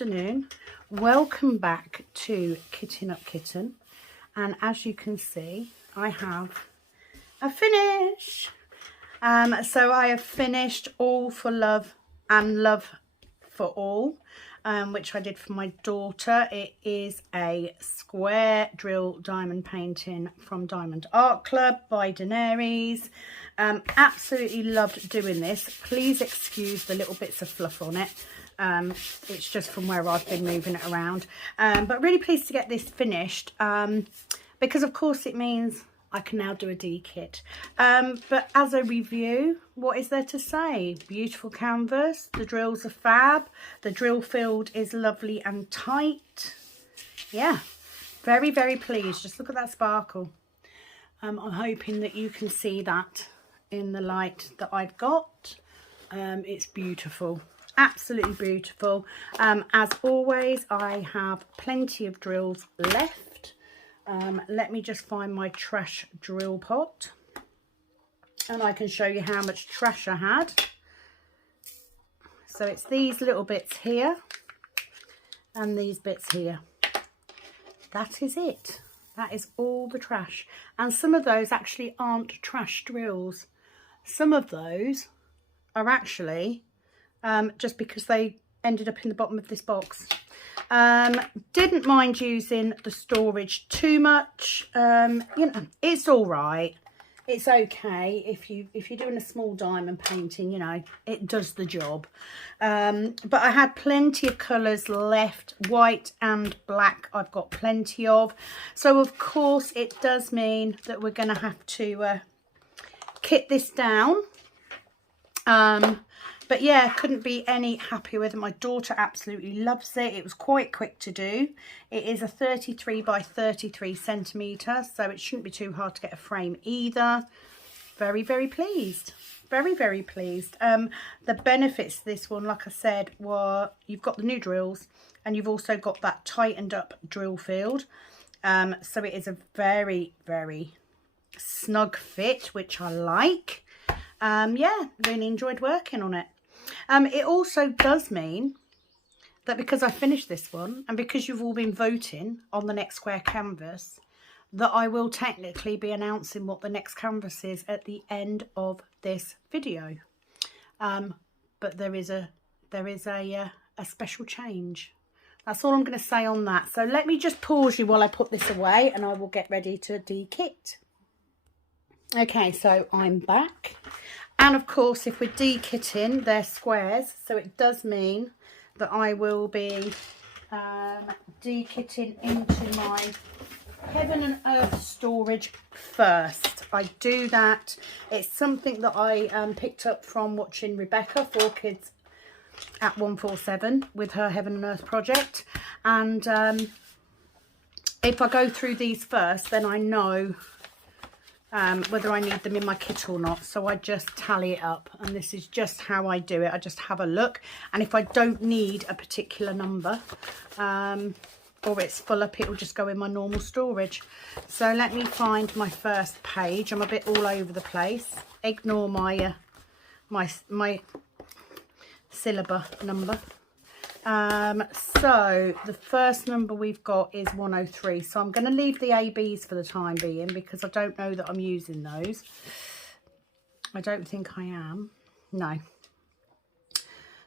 afternoon. Welcome back to Kitting Up Kitten, and as you can see I have a finish. So I have finished All for Love and Love for All, which I did for my daughter. It is a square drill diamond painting from Diamond Art Club by Daenerys. Absolutely loved doing this. Please excuse the little bits of fluff on it. It's just from where I've been moving it around. But really pleased to get this finished, because of course it means I can now do a D-kit. But as a review, what is there to say? Beautiful canvas, the drills are fab, the drill field is lovely and tight. Yeah, very, very pleased. Just look at that sparkle. I'm hoping that you can see that in the light that I've got. It's beautiful. Absolutely beautiful. As always, I have plenty of drills left. Let me just find my trash drill pot and I can show you how much trash I had. So it's these little bits here and these bits here. That is it. That is all the trash. And some of those actually aren't trash drills. Some of those are actually just because they ended up in the bottom of this box. Didn't mind using the storage too much. You know, it's all right. It's okay if you're doing a small diamond painting, you know, it does the job. But I had plenty of colours left, white and black I've got plenty of. So of course it does mean that we're going to have to kit this down. But yeah, couldn't be any happier with it. My daughter absolutely loves it. It was quite quick to do. It is a 33 by 33 centimetre, so it shouldn't be too hard to get a frame either. Very, very pleased. Very, very pleased. The benefits of this one, like I said, were you've got the new drills and you've also got that tightened up drill field. So it is a very, very snug fit, which I like. Yeah, really enjoyed working on it. It also does mean that because I finished this one and because you've all been voting on the next square canvas, that I will technically be announcing what the next canvas is at the end of this video. But there is a special change. That's all I'm going to say on that. So let me just pause you while I put this away and I will get ready to de-kit. Okay, so I'm back. And of course, if we're de-kitting, they're squares. So it does mean that I will be de-kitting into my Heaven and Earth storage first. I do that. It's something that I picked up from watching Rebecca, 4Kids at 147, with her Heaven and Earth project. And if I go through these first, then I know whether I need them in my kit or not. So I just tally it up, and this is just how I do it. I just have a look, and if I don't need a particular number or it's full up, it will just go in my normal storage. So let me find my first page. I'm a bit all over the place. Ignore my my syllabus number. So the first number we've got is 103. So I'm going to leave the ABs for the time being because I don't know that I'm using those. I don't think I am. No.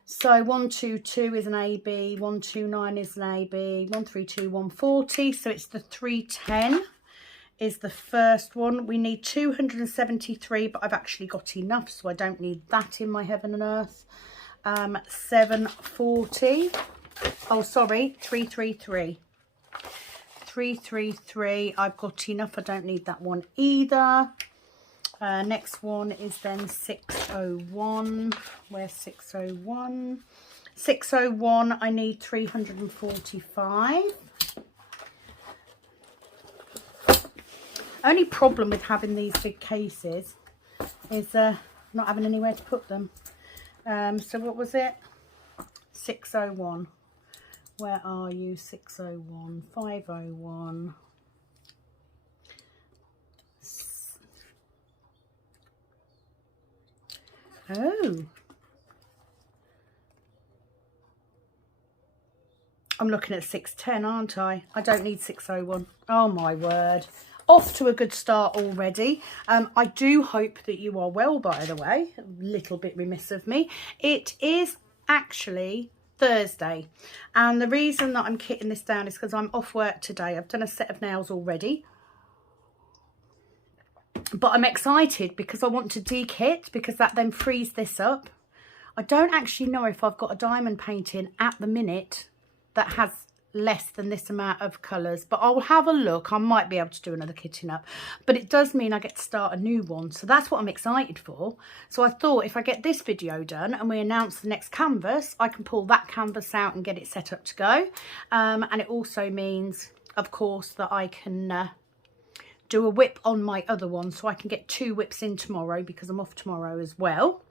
So 122 is an AB, 129 is an AB, 132, 140. So it's the 310 is the first one. We need 273, but I've actually got enough, so I don't need that in my Heaven and Earth. 740. Oh, sorry, 333. 333. I've got enough. I don't need that one either. Next one is then 601. Where's 601? 601. I need 345. Only problem with having these big cases is not having anywhere to put them. So what was it? 601. Where are you? 601, 501. Oh. I'm looking at 610, aren't I? I don't need 601. Oh my word. Off to a good start already. I do hope that you are well, by the way. A little bit remiss of me. It is actually Thursday, and the reason that I'm kitting this down is because I'm off work today. I've done a set of nails already, but I'm excited because I want to de-kit, because that then frees this up. I don't actually know if I've got a diamond painting at the minute that has less than this amount of colours, but I'll have a look. I might be able to do another kitting up, but it does mean I get to start a new one, so that's what I'm excited for. So I thought if I get this video done and we announce the next canvas, I can pull that canvas out and get it set up to go. And it also means, of course, that I can do a whip on my other one, so I can get 2 whips in tomorrow because I'm off tomorrow as well.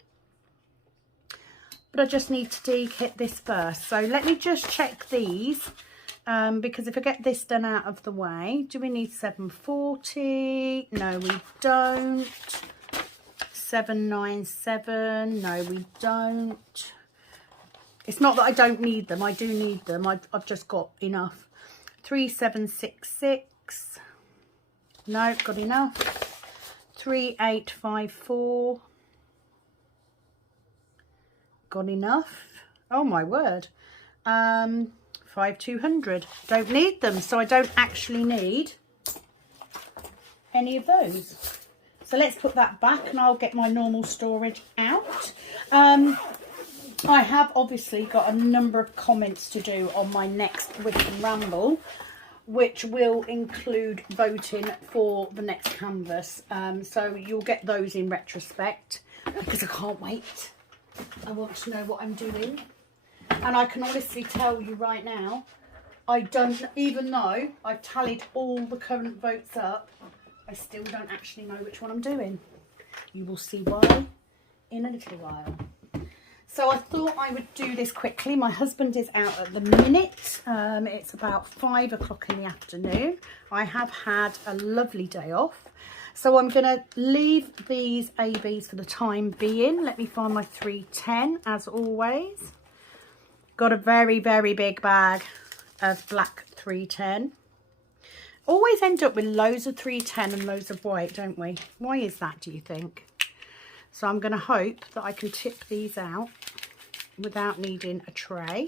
But I just need to de-kit this first, so let me just check these. Because if I get this done out of the way, do we need 740? No, we don't. 797? No, we don't. It's not that I don't need them. I do need them. I've just got enough. 3766. No, got enough. 3854. Got enough. Oh my word. 5200. Don't need them, so I don't actually need any of those. So let's put that back and I'll get my normal storage out. I have obviously got a number of comments to do on my next Whip and Ramble, which will include voting for the next canvas. So you'll get those in retrospect, because I can't wait. I want to know what I'm doing. And I can honestly tell you right now, I don't, even though I've tallied all the current votes up, I still don't actually know which one I'm doing. You will see why in a little while. So I thought I would do this quickly. My husband is out at the minute. It's about 5 o'clock in the afternoon. I have had a lovely day off. So I'm going to leave these ABs for the time being. Let me find my 310 as always. Got a very, very big bag of black 310. Always end up with loads of 310 and loads of white, don't we? Why is that, do you think? So I'm going to hope that I can tip these out without needing a tray.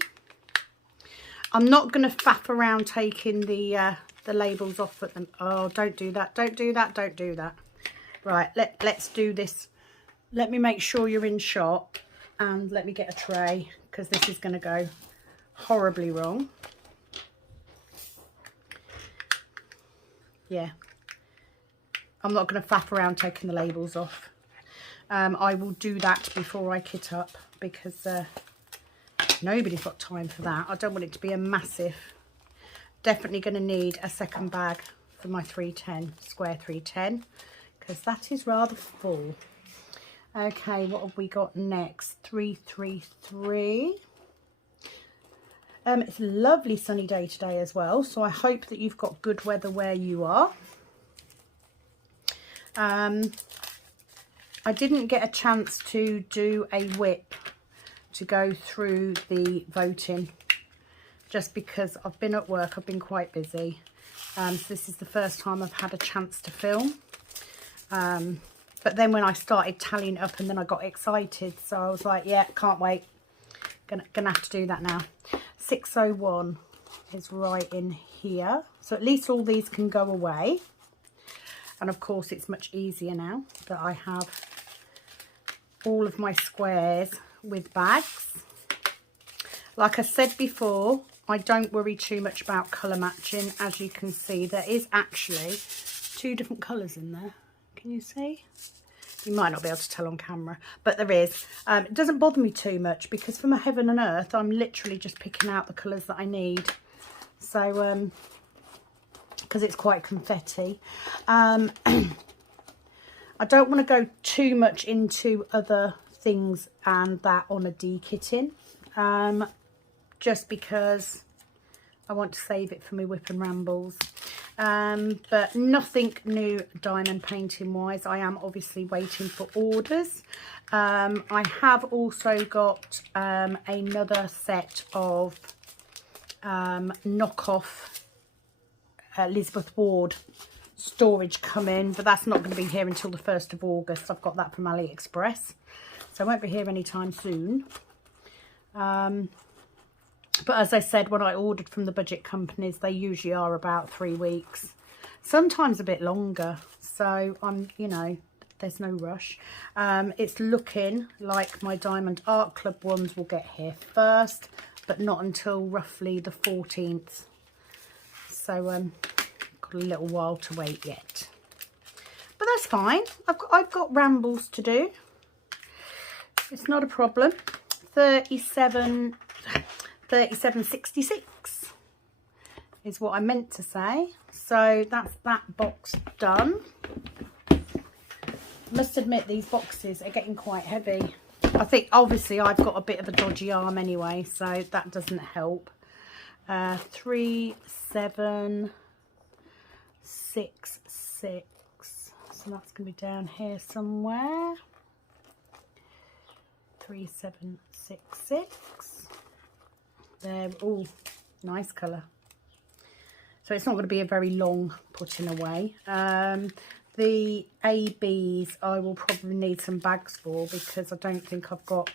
I'm not going to faff around taking the labels off at them. Oh, don't do that. Don't do that. Don't do that. Right, let's do this. Let me make sure you're in shot, and let me get a tray, because this is going to go horribly wrong. Yeah. I'm not going to faff around taking the labels off. I will do that before I kit up, because nobody's got time for that. I don't want it to be a massive. Definitely going to need a second bag for my 310, square 310, because that is rather full. Okay, what have we got next? 333. It's a lovely sunny day today as well, so I hope that you've got good weather where you are. I didn't get a chance to do a whip to go through the voting, just because I've been at work. I've been quite busy. So this is the first time I've had a chance to film. But then when I started tallying up, and then I got excited, so I was like, yeah, can't wait. Gonna have to do that now. 601 is right in here, so at least all these can go away. And of course it's much easier now that I have all of my squares with bags. Like I said before, I don't worry too much about colour matching. As you can see, there is actually 2 different colours in there. Can you see? You might not be able to tell on camera, but there is. It doesn't bother me too much, because for my heaven and earth, I'm literally just picking out the colours that I need. So, because it's quite confetti. I don't want to go too much into other things and that on a de-kitting, just because I want to save it for my Whip and Rambles. But nothing new diamond painting wise. I am obviously waiting for orders. I have also got another set of knockoff Elizabeth Ward storage come in, but that's not going to be here until the 1st of August. I've got that from AliExpress, so I won't be here anytime soon. But as I said, when I ordered from the budget companies, they usually are about 3 weeks, sometimes a bit longer. So I'm, you know, there's no rush. It's looking like my Diamond Art Club ones will get here first, but not until roughly the 14th. So got a little while to wait yet, but that's fine. I've got rambles to do. It's not a problem. 37.66 is what I meant to say. So that's that box done. I must admit these boxes are getting quite heavy. I think obviously I've got a bit of a dodgy arm anyway, so that doesn't help. 3766. So that's going to be down here somewhere. 3766. There. Oh, nice colour. So it's not going to be a very long putting away. The ABs I will probably need some bags for, because I don't think I've got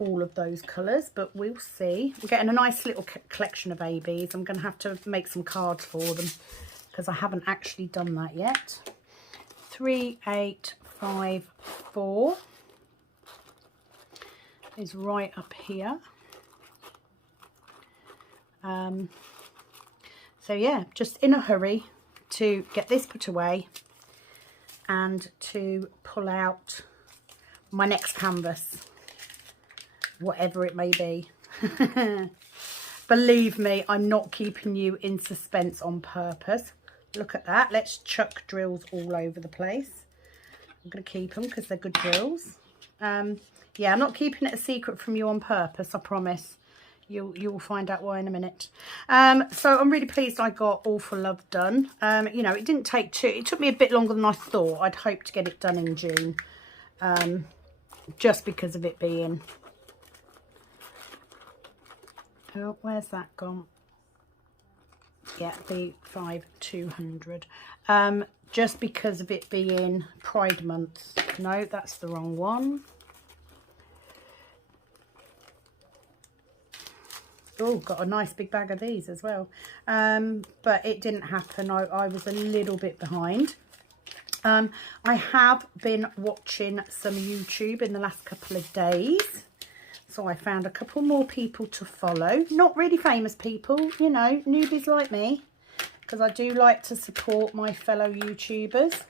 all of those colours, but we'll see. We're getting a nice little collection of ABs. I'm going to have to make some cards for them because I haven't actually done that yet. 3854 is right up here. So yeah, just in a hurry to get this put away and to pull out my next canvas, whatever it may be. Believe me, I'm not keeping you in suspense on purpose. Look at that. Let's chuck drills all over the place. I'm going to keep them because they're good drills. Yeah, I'm not keeping it a secret from you on purpose, I promise. You'll find out why in a minute. So I'm really pleased I got All for Love done. You know, it didn't take it took me a bit longer than I thought. I'd hoped to get it done in June, just because of it being... Oh, where's that gone? Yeah, the 5200. Just because of it being Pride Month. No, that's the wrong one. Oh, got a nice big bag of these as well. But it didn't happen. I was a little bit behind. I have been watching some YouTube in the last couple of days. So I found a couple more people to follow. Not really famous people, you know, newbies like me. Because I do like to support my fellow YouTubers.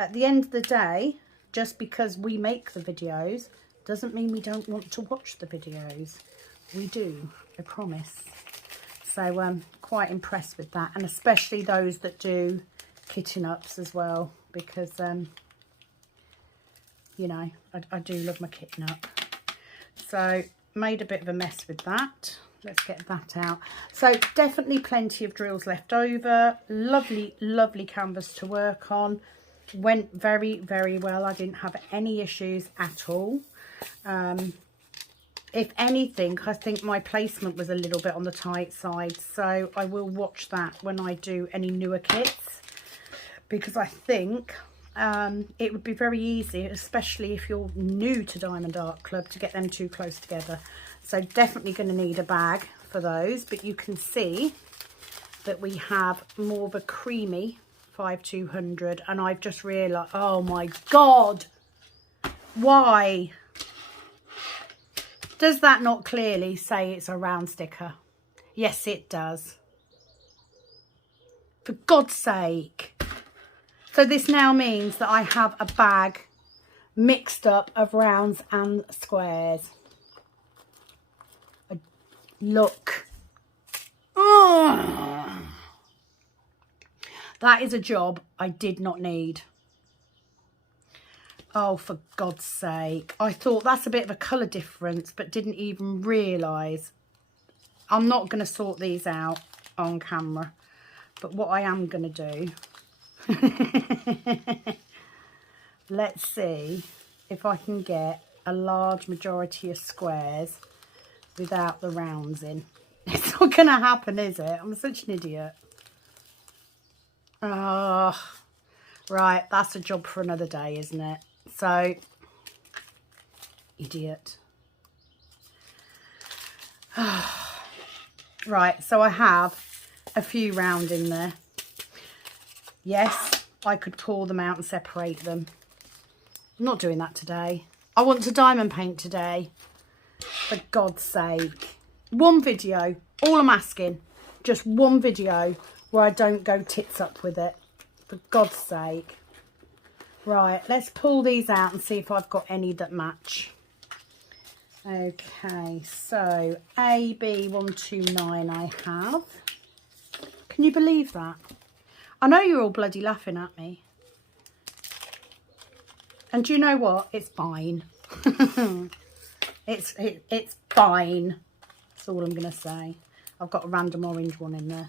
At the end of the day, just because we make the videos doesn't mean we don't want to watch the videos. We do, I promise. So I'm quite impressed with that. And especially those that do kitten ups as well. Because, you know, I do love my kitten up. So made a bit of a mess with that. Let's get that out. So definitely plenty of drills left over. Lovely, lovely canvas to work on. Went very, very well. I didn't have any issues at all. If anything, I think my placement was a little bit on the tight side. So I will watch that when I do any newer kits. Because I think... it would be very easy, especially if you're new to Diamond Art Club, to get them too close together. So definitely going to need a bag for those. But you can see that we have more of a creamy 5200. And I've just realised, oh my God, why? Does that not clearly say it's a round sticker? Yes, it does. For God's sake. So this now means that I have a bag mixed up of rounds and squares. Look. Oh, that is a job I did not need. Oh, for God's sake. I thought that's a bit of a colour difference, but didn't even realise. I'm not going to sort these out on camera. But what I am going to do... Let's see if I can get a large majority of squares without the rounds in. It's not going to happen, is it? I'm such an idiot. Oh, right. That's a job for another day, isn't it? So, idiot. Right, so I have a few round in there. Yes, I could pull them out and separate them. I'm not doing that today. I want to diamond paint today. For God's sake. One video. All I'm asking. Just one video where I don't go tits up with it. For God's sake. Right, let's pull these out and see if I've got any that match. Okay, so AB129 I have. Can you believe that? I know you're all bloody laughing at me. And do you know what? It's fine. It's fine. That's all I'm going to say. I've got a random orange one in there.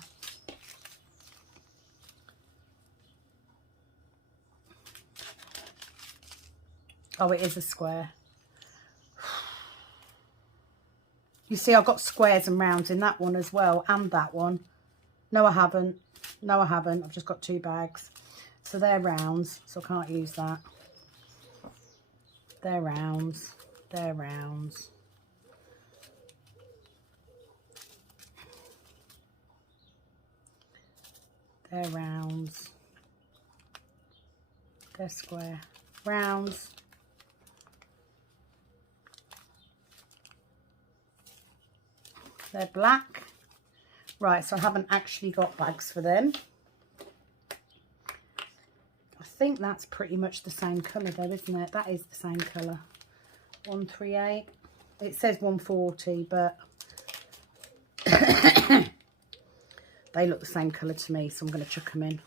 Oh, it is a square. You see, I've got squares and rounds in that one as well, and that one. No, I haven't. No, I haven't. I've just got 2 bags. So they're rounds, so I can't use that. They're rounds. They're rounds. They're rounds. They're square. Rounds. They're black. Right, so I haven't actually got bags for them. I think that's pretty much the same colour though, isn't it? That is the same colour. 138. It says 140, but they look the same colour to me, so I'm going to chuck them in.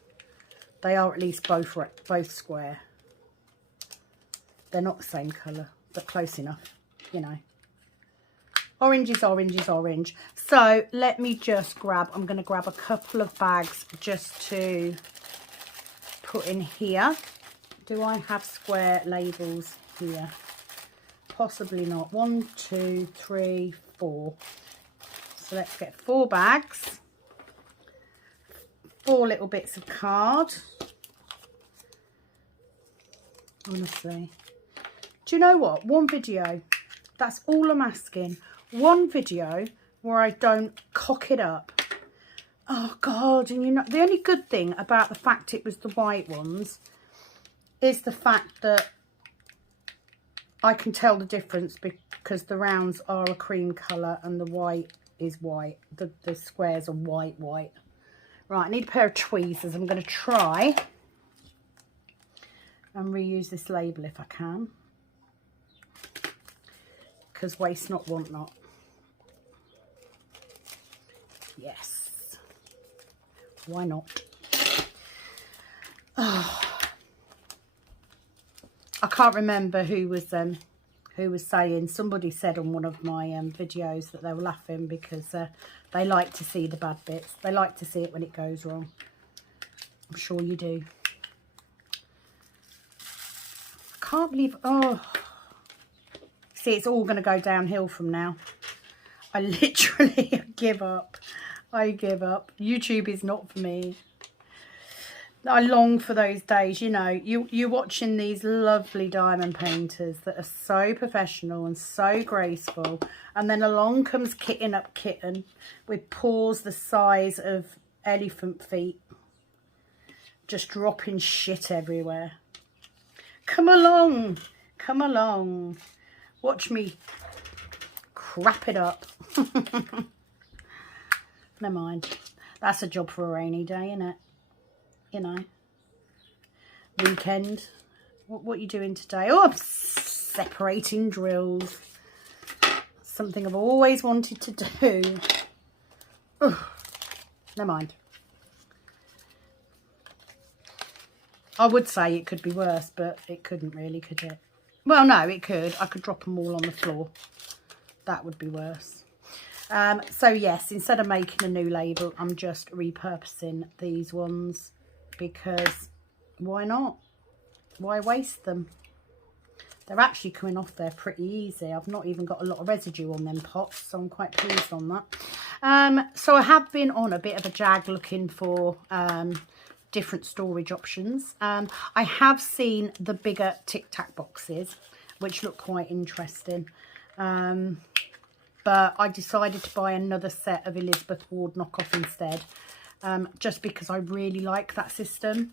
They are at least both square. They're not the same colour, but close enough, you know. Orange is orange is orange. So let me just grab, I'm going to grab a couple of bags just to put in here. Do I have square labels here? Possibly not. 1, 2, 3, 4. So let's get 4 bags. 4 little bits of card. Honestly. Do you know what? One video. That's all I'm asking. One video where I don't cock it up. Oh God, and you know, the only good thing about the fact it was the white ones is the fact that I can tell the difference because the rounds are a cream colour and the white is white. The squares are white. Right, I need a pair of tweezers. I'm going to try and reuse this label if I can. Because waste not, want not. Yes. Why not? Oh. I can't remember who was saying. Somebody said on one of my videos that they were laughing because they like to see the bad bits. They like to see it when it goes wrong. I'm sure you do. I can't believe. Oh. See, it's all going to go downhill from now. I literally give up. I give up. YouTube is not for me. I long for those days, you know, you're watching these lovely diamond painters that are so professional and so graceful, and then along comes Kitten Up Kitten with paws the size of elephant feet, just dropping shit everywhere. Come along, come along. Watch me crap it up. Never mind. That's a job for a rainy day, isn't it? You know. Weekend. What are you doing today? Oh, I'm separating drills. Something I've always wanted to do. Ugh. Never mind. I would say it could be worse, but it couldn't really, could it? Well, no, it could. I could drop them all on the floor. That would be worse. So, yes, instead of making a new label, I'm just repurposing these ones because why not? Why waste them? They're actually coming off there pretty easy. I've not even got a lot of residue on them pots, so I'm quite pleased on that. So I have been on a bit of a jag looking for different storage options. I have seen the bigger Tic Tac boxes, which look quite interesting. But I decided to buy another set of Elizabeth Ward knockoff instead, just because I really like that system.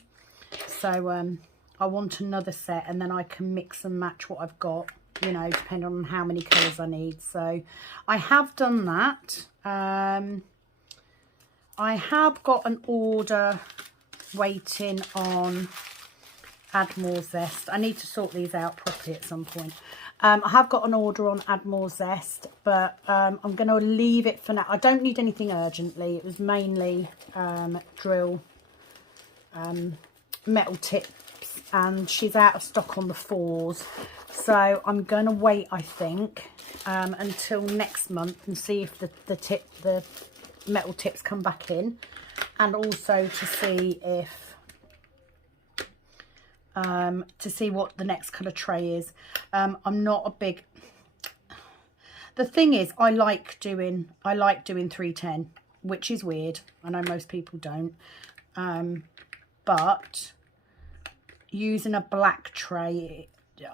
So I want another set, and then I can mix and match what I've got, you know, depending on how many colours I need. So I have done that. I have got an order waiting on Add More Zest. I need to sort these out properly at some point. I have got an order on Add More Zest, but I'm going to leave it for now. I don't need anything urgently. It was mainly drill metal tips, and she's out of stock on the 4s. So I'm going to wait, I think, until next month and see if the metal tips come back in, and also to see if what the next kind of tray is. I'm not a big, the thing is, I like doing 310, which is weird. I know most people don't, but using a black tray,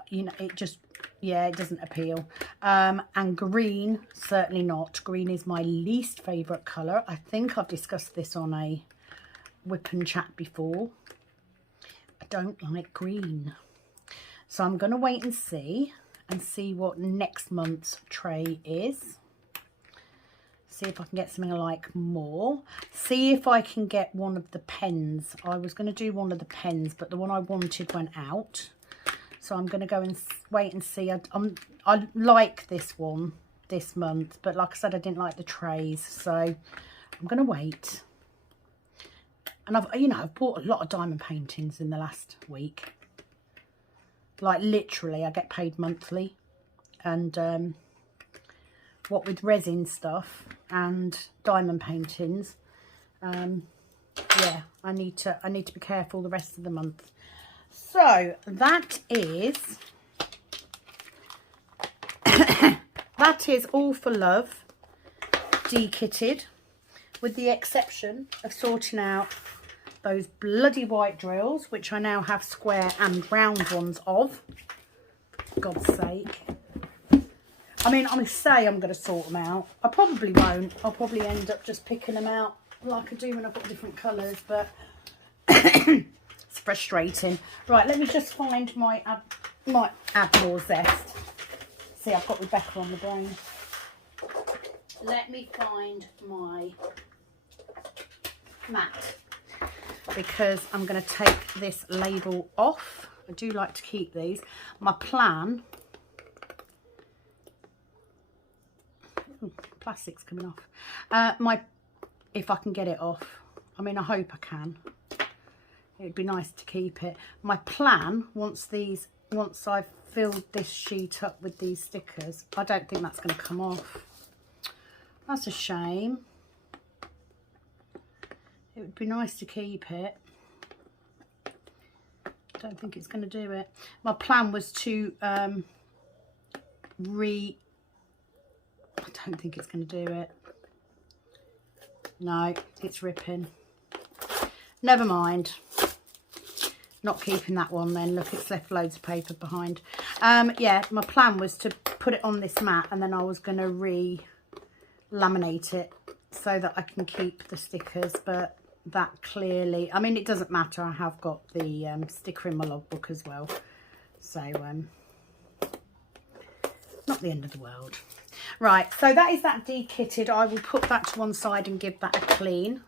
you know, it just, yeah, it doesn't appeal. And green, certainly not. Green is my least favourite colour. I think I've discussed this on a Whip and Chat before. I don't like green. So I'm going to wait and see what next month's tray is. See if I can get something I like more. See if I can get one of the pens. I was going to do one of the pens, but the one I wanted went out. So I'm going to go and wait and see. I like this one this month, but like I said, I didn't like the trays. So I'm going to wait. And I've bought a lot of diamond paintings in the last week. Like literally, I get paid monthly. And what with resin stuff and diamond paintings, yeah, I need to be careful the rest of the month. So that is that is All for Love dekitted, with the exception of sorting out those bloody white drills, which I now have square and round ones of. For God's sake. I mean, I must say I'm going to sort them out. I probably won't. I'll probably end up just picking them out like I do when I've got different colours, but it's frustrating. Right, let me just find my Add More Zest. See, I've got Rebecca on the brain. Let me find my mat, because I'm going to take this label off. I do like to keep these. My plan... plastic's coming off. If I can get it off. I mean, I hope I can. It'd be nice to keep it. My plan, once I've filled this sheet up with these stickers, I don't think that's going to come off. That's a shame. It would be nice to keep it. I don't think it's going to do it. My plan was to I don't think it's going to do it. No, it's ripping. Never mind. Not keeping that one then. Look, it's left loads of paper behind. Yeah, my plan was to put it on this mat, and then I was going to re-laminate it so that I can keep the stickers, but that clearly, I mean, it doesn't matter. I have got the sticker in my logbook as well. So, not the end of the world. Right, so that is that dekitted. I will put that to one side and give that a clean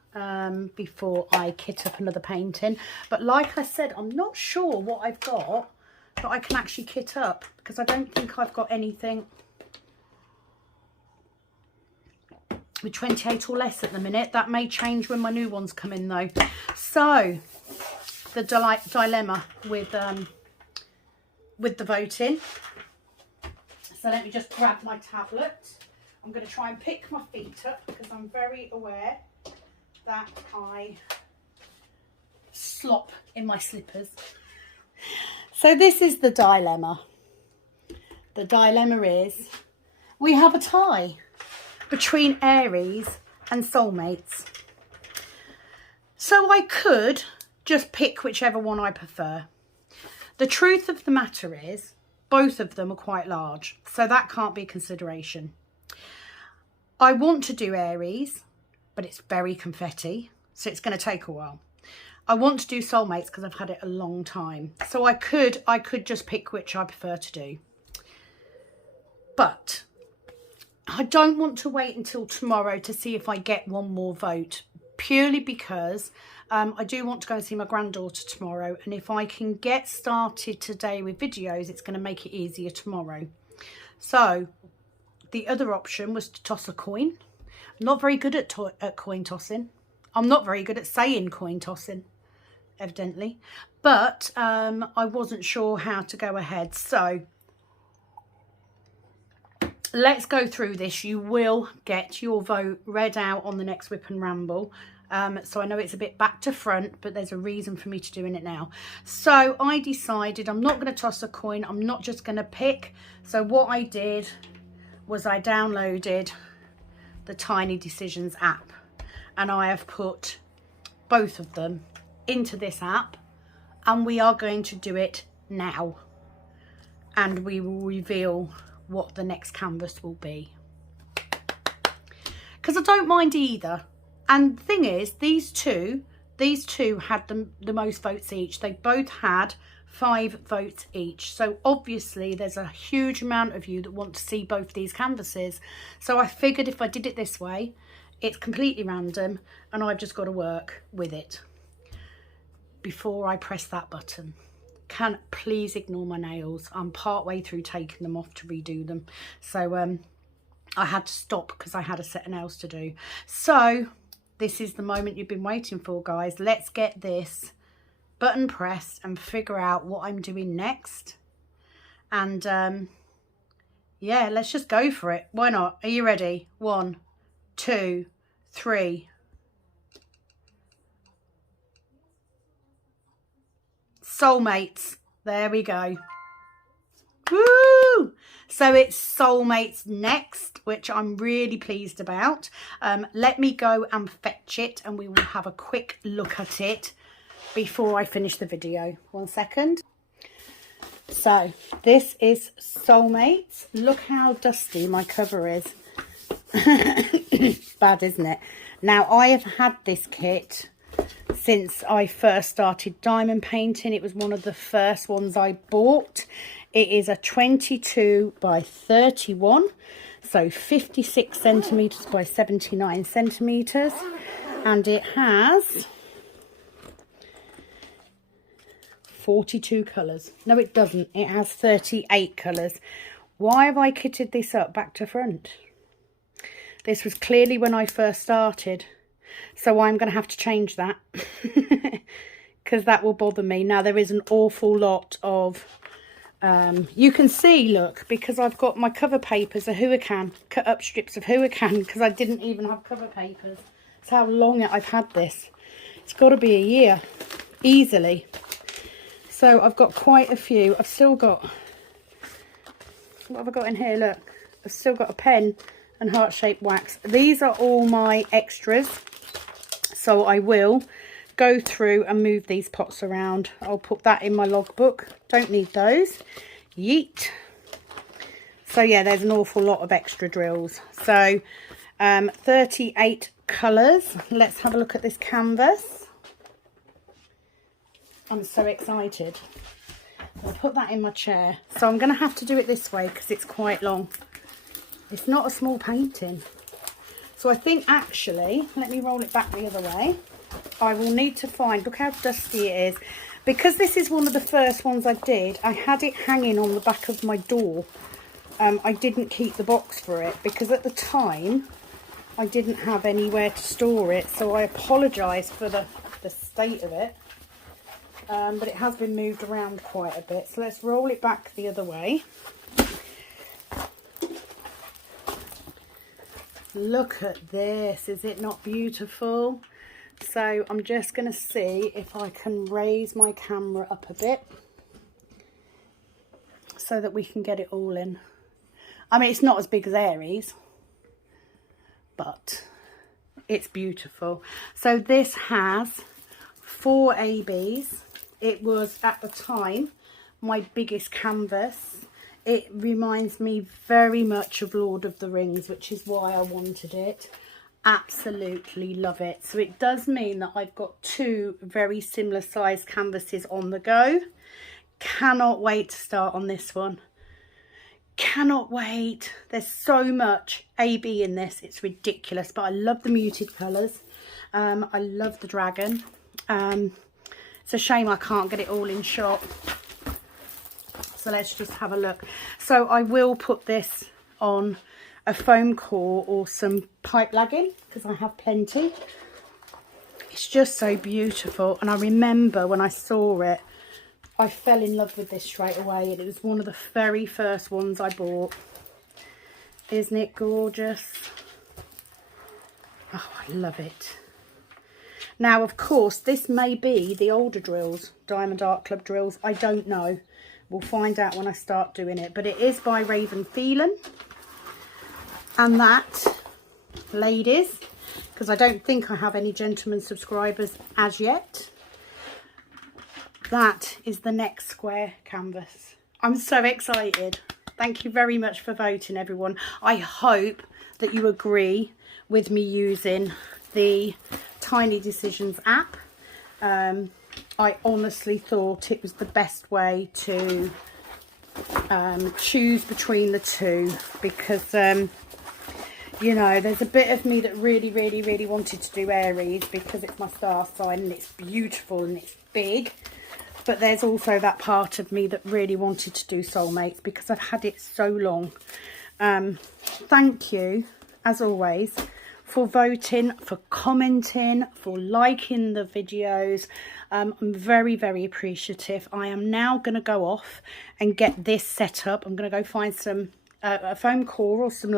before I kit up another painting. But like I said, I'm not sure what I've got that I can actually kit up, because I don't think I've got anything with 28 or less at the minute. That may change when my new ones come in though. So the dilemma with the voting. So let me just grab my tablet. I'm going to try and pick my feet up, because I'm very aware that I slop in my slippers. So this is the dilemma. The dilemma is we have a tie between Aries and Soulmates. So I could just pick whichever one I prefer. The truth of the matter is, both of them are quite large, so that can't be a consideration. I want to do Aries, but it's very confetti, so it's going to take a while. I want to do Soulmates because I've had it a long time. So I could just pick which I prefer to do. But I don't want to wait until tomorrow to see if I get one more vote, purely because I do want to go and see my granddaughter tomorrow, and if I can get started today with videos, it's going to make it easier tomorrow. So the other option was to toss a coin. I'm not very good at coin tossing. I'm not very good at saying coin tossing, evidently, but I wasn't sure how to go ahead. So let's go through this. You will get your vote read out on the next Whip and Ramble. So I know it's a bit back to front, but there's a reason for me to doing it now. So I decided I'm not going to toss a coin. I'm not just going to pick. So what I did was I downloaded the Tiny Decisions app, and I have put both of them into this app, and we are going to do it now, and we will reveal what the next canvas will be, because I don't mind either. And the thing is, these two had the most votes each. They both had 5 votes each. So obviously there's a huge amount of you that want to see both these canvases. So I figured if I did it this way, it's completely random and I've just got to work with it before I press that button. Can please ignore my nails. I'm part way through taking them off to redo them. So I had to stop because I had a set of nails to do. So this is the moment you've been waiting for, guys. Let's get this button pressed and figure out what I'm doing next. And yeah, let's just go for it. Why not? Are you ready? 1, 2, 3. Soulmates. There we go. Woo! So it's Soulmates next, which I'm really pleased about. Let me go and fetch it and we will have a quick look at it before I finish the video. 1 second. So this is Soulmates. Look how dusty my cover is. Bad, isn't it? Now, I have had this kit since I first started diamond painting. It was one of the first ones I bought. It is a 22 by 31, so 56 centimetres by 79 centimetres, and it has 42 colours. No, it doesn't. It has 38 colours. Why have I kitted this up back to front? This was clearly when I first started, so I'm going to have to change that because that will bother me. Now, there is an awful lot of you can see, look, because I've got my cover papers, a Huracan, cut up strips of Huracan, because I didn't even have cover papers. That's how long I've had this. It's got to be a year, easily. So I've got quite a few. I've still got, what have I got in here? Look, I've still got a pen and heart-shaped wax. These are all my extras, so I will go through and move these pots around. I'll put that in my logbook. Don't need those. Yeet. So yeah, there's an awful lot of extra drills. So 38 colours. Let's have a look at this canvas. I'm so excited. I'll put that in my chair. So I'm going to have to do it this way because it's quite long. It's not a small painting. So I think actually, let me roll it back the other way. I will need to find, look how dusty it is. Because this is one of the first ones I did, I had it hanging on the back of my door. I didn't keep the box for it because at the time I didn't have anywhere to store it. So I apologise for the state of it. But it has been moved around quite a bit. So let's roll it back the other way. Look at this. Is it not beautiful? So I'm just going to see if I can raise my camera up a bit so that we can get it all in. I mean, it's not as big as Aries, but It's beautiful. So this has 4 ABs. It was at the time my biggest canvas. It reminds me very much of Lord of the Rings, which is why I wanted it. Absolutely love it. So it does mean that I've got 2 very similar size canvases on the go. Cannot wait to start on this one. Cannot wait. There's so much AB in this, it's ridiculous, but I love the muted colours. I love the dragon. It's a shame I can't get it all in shot. So let's just have a look. So I will put this on a foam core or some pipe lagging because I have plenty. It's just so beautiful, and I remember when I saw it, I fell in love with this straight away, and it was one of the very first ones I bought. Isn't it gorgeous? Oh, I love it. Now, of course, this may be the older drills, Diamond Art Club drills. I don't know. We'll find out when I start doing it. But it is by Raven Phelan. And that, ladies, because I don't think I have any gentlemen subscribers as yet, that is the next square canvas. I'm so excited. Thank you very much for voting, everyone. I hope that you agree with me using the Tiny Decisions app. I honestly thought it was the best way to choose between the two, because you know, there's a bit of me that really wanted to do Aries because it's my star sign and it's beautiful and it's big. But there's also that part of me that really wanted to do Soulmates because I've had it so long. Thank you, as always, for voting, for commenting, for liking the videos. I'm very appreciative. I am now going to go off and get this set up. I'm going to go find some a foam core or some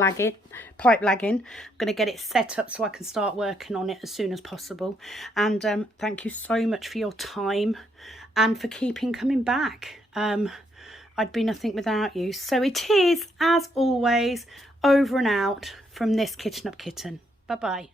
pipe lagging. I'm going to get it set up so I can start working on it as soon as possible. And thank you so much for your time and for keeping coming back. I'd be nothing without you. So it is, as always, over and out from this Kitten Up Kitten. Bye bye.